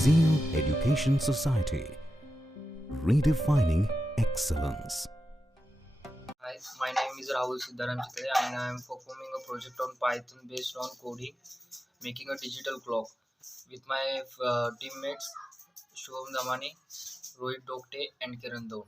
Zeal Education Society, redefining excellence. Hi, my name is Rahul Siddharam Chitale and I am performing a project on Python based on coding, making a digital clock with my teammates Shubham Damani, Rohit Dokte and Kiran Daun.